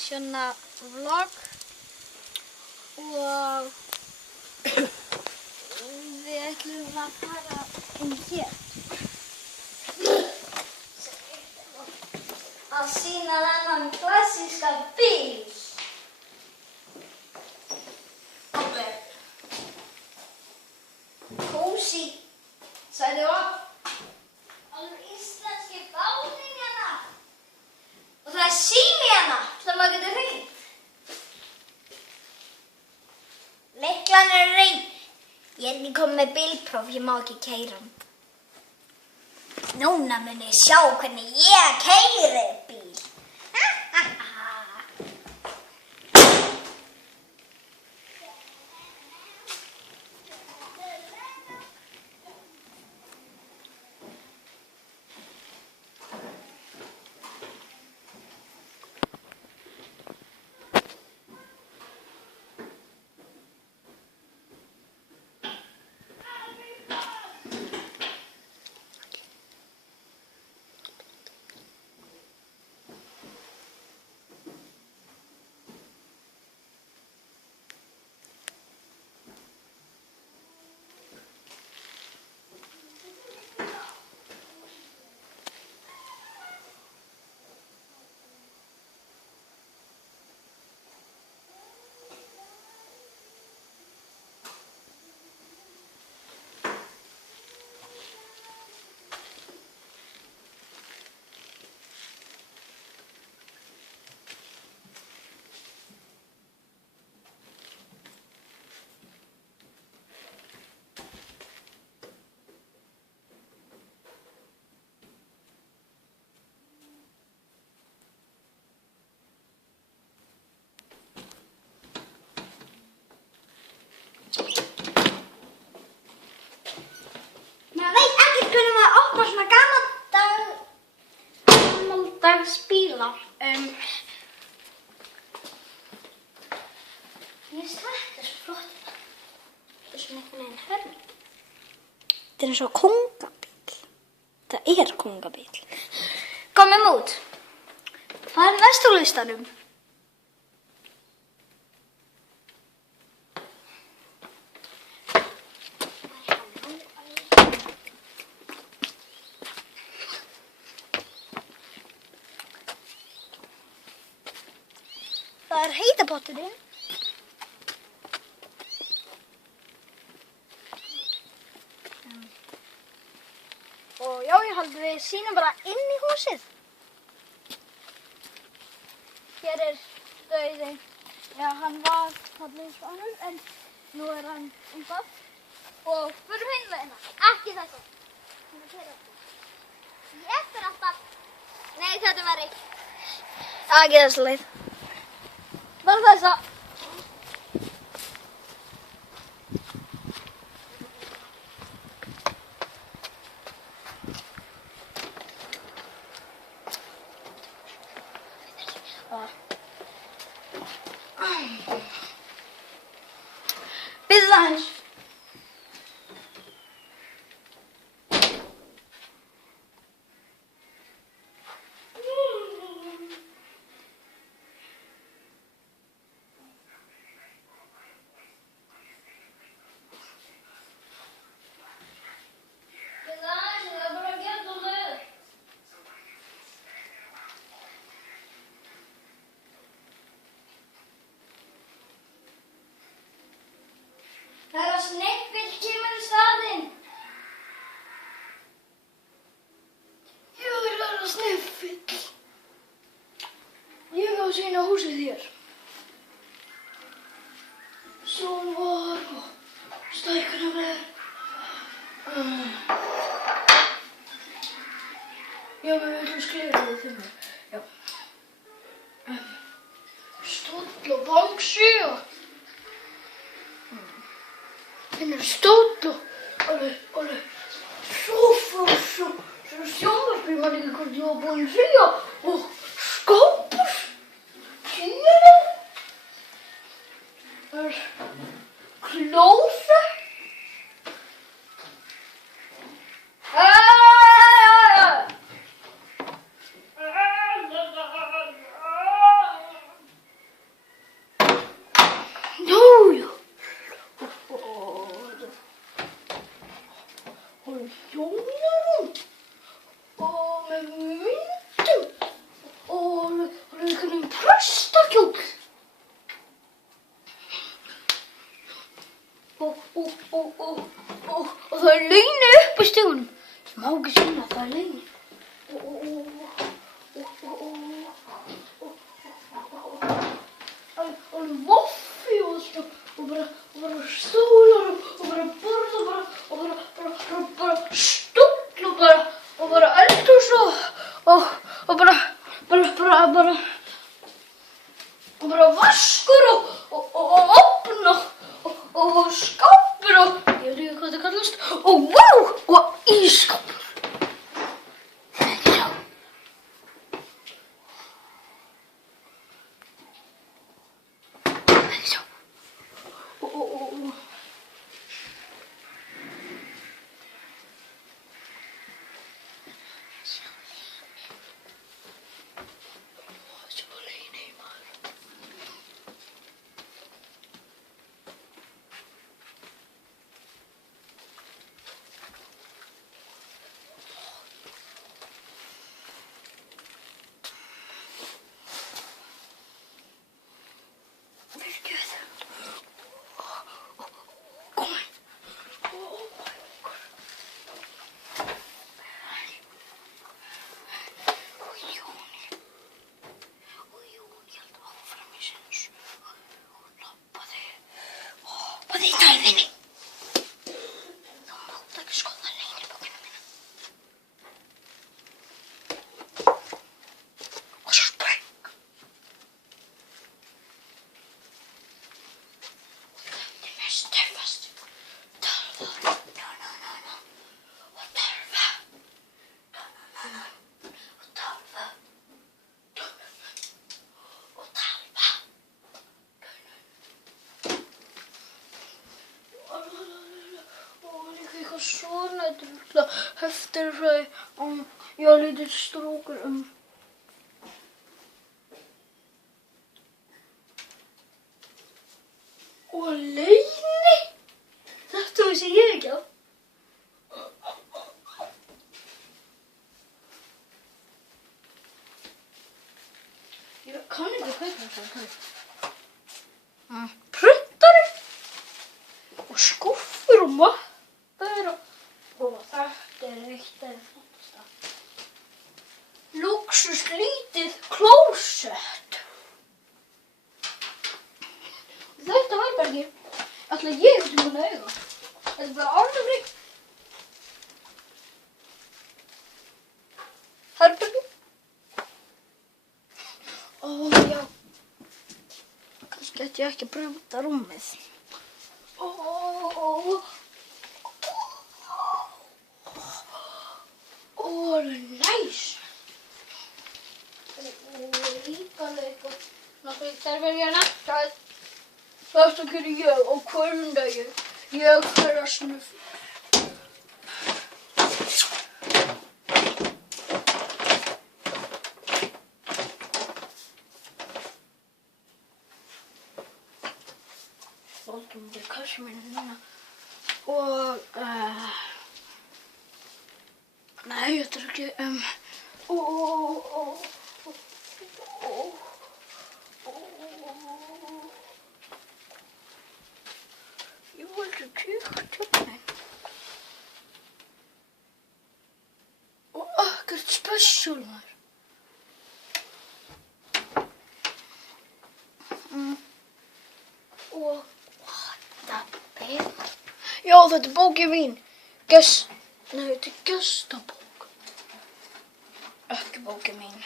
svona vlog og við ætlum að fara inn hér að sýna þennan klassíska bíl. Kósí, sagði hún. Alveg íslenski báðinn hérna. Og það sími hérna sem maður getur hringt. Lyklarnir eru reyn. Ég ekki komið með bílpróf, ég má ekki keyra hann. Núna mun ég sjá hvernig ég keyri bíl. Maður veit ekkert hvernig maður opnar svona gamaldags bílar. Mér finnst þetta svo flott. Þetta er svona einhvern veginn hörn. Þetta er eins og kóngabíll. Það er kóngabíll. Komum út. Hvað er næst á listanum? Það er heita potturinn. Og já, ég haldi við sýnum bara inn í húsið. Hér er dauði. Já, hann var þarna í svanum, en nú er hann eitthvað. Og förum hinn veginn. Ekki þetta. Ég fyrir alltaf. Nei, þetta var ekki. Ekki þessu leið. Bara þessa. Bíddu aðeins. Herra Sneffill kemur í staðinn. Ég er herra Sneffill. Ég á að sýna húsið þér. Sólvar og stækkunarver. Já, við viljum skrifa þig þig. Já. Stóll og bangsi og hérna er stóll og alveg sófa og svona sjónvarpið, man ekki hvort ég var búin að segja, og skápur, tíðan, það er klósett. hestakjól. Og það er launi upp á stígunum. Ég má ekki sýna að það er launi. Alveg voffi og bara stólar og bara borð og bara stóll og bara eldhús og bara vaskur og ofn og skápur og ég veit ekki hvað það kallast og ísskápur. Svona drullla heftarfræði já, lítill strókur og launi. Þetta vissi ég ekki af. Ég kann ekki hvað þetta er. Prentari og skúffur og mappur og þetta er eitt af flottasta. Lúxus lítið klósett. Þetta var bara ekki. Ætla ég til að eiga. Þetta er bara alveg. Herbergi. Ó já. Kannski ætti ég ekki að brjóta rúmið. Nice. Líka eitthvað. Það verður ég nættað. Þetta gerir ég á hverjum degi. Ég fer að snuffa. Látum við kassu mínu núna. Og nei, þetta er ekki ég vildi kíkja tjöfnin og ekkert spesial var. Og what the bit? Já, þetta er bókin mín. Nei, þetta er gestabók. Ekki bókin mín.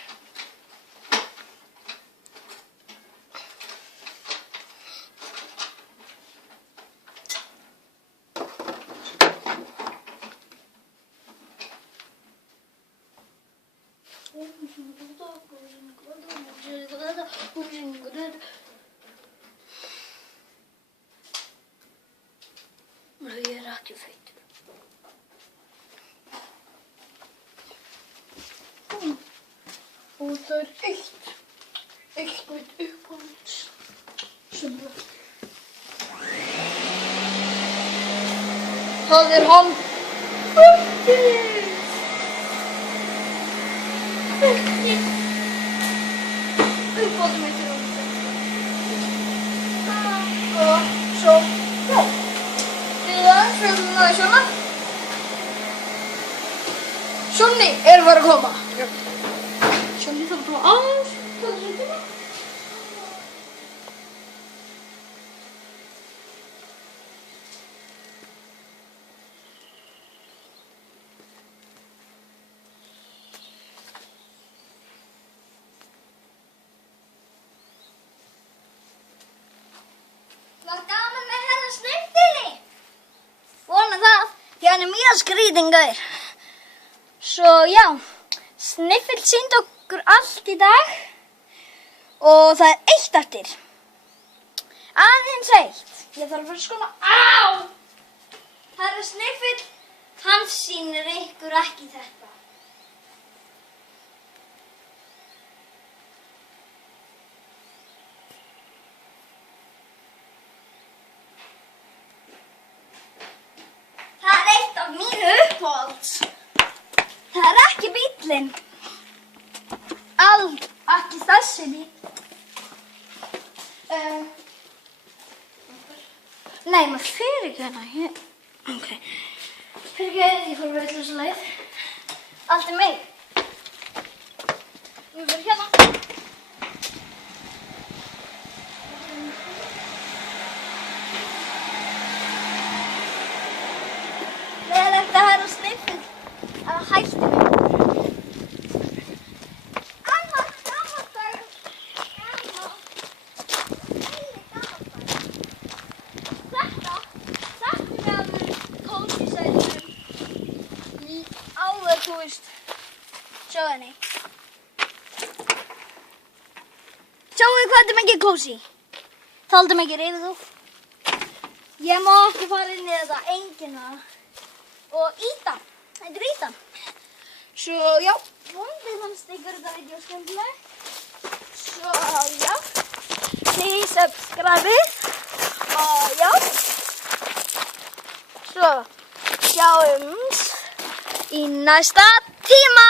Ég er ekki feitur. Og það er eitt mitt uppáhalds sem það er hann uppáhalds mitt var að koma. Svo ég þarf að prófa aðeins. Hvað er þetta? Var gaman með herra Sniffinni? Vona það, því hann er mjög skrýtin gaur. Svo já, Sniffill sýndi okkur allt í dag og það er eitt eftir. Aðeins eitt. Ég þarf að fara skona. Á! Herra Sniffill, hann sýnir ykkur ekki þetta. Það er eitt af mínu uppáhalds. Það er ekki bíllinn. Ekki þessi bíll. Nei, maður fyrir ekki hana. Ok. Fyrir ekki, ég fór að vera eitthvað svo leið. Allt er mig. Við fyrir hérna. Leiðilegt að herra Sniffill að hætti mig. Annar gamaldagur. Þetta mig að vera kósí, sagði hún. Áður, þú veist. Sjáðu henni. Sjáðu hvað þetta er mikið kósí. Taldi mikið reyfið þú. Ég má ekki fara inn í þetta, enginn það. Og Íta, þetta er Íta. Svo já, vonandi fannst ykkur þetta vídeó skemmtileg. Svo já, please subscribe. Og já, svo sjáumst í næsta tíma.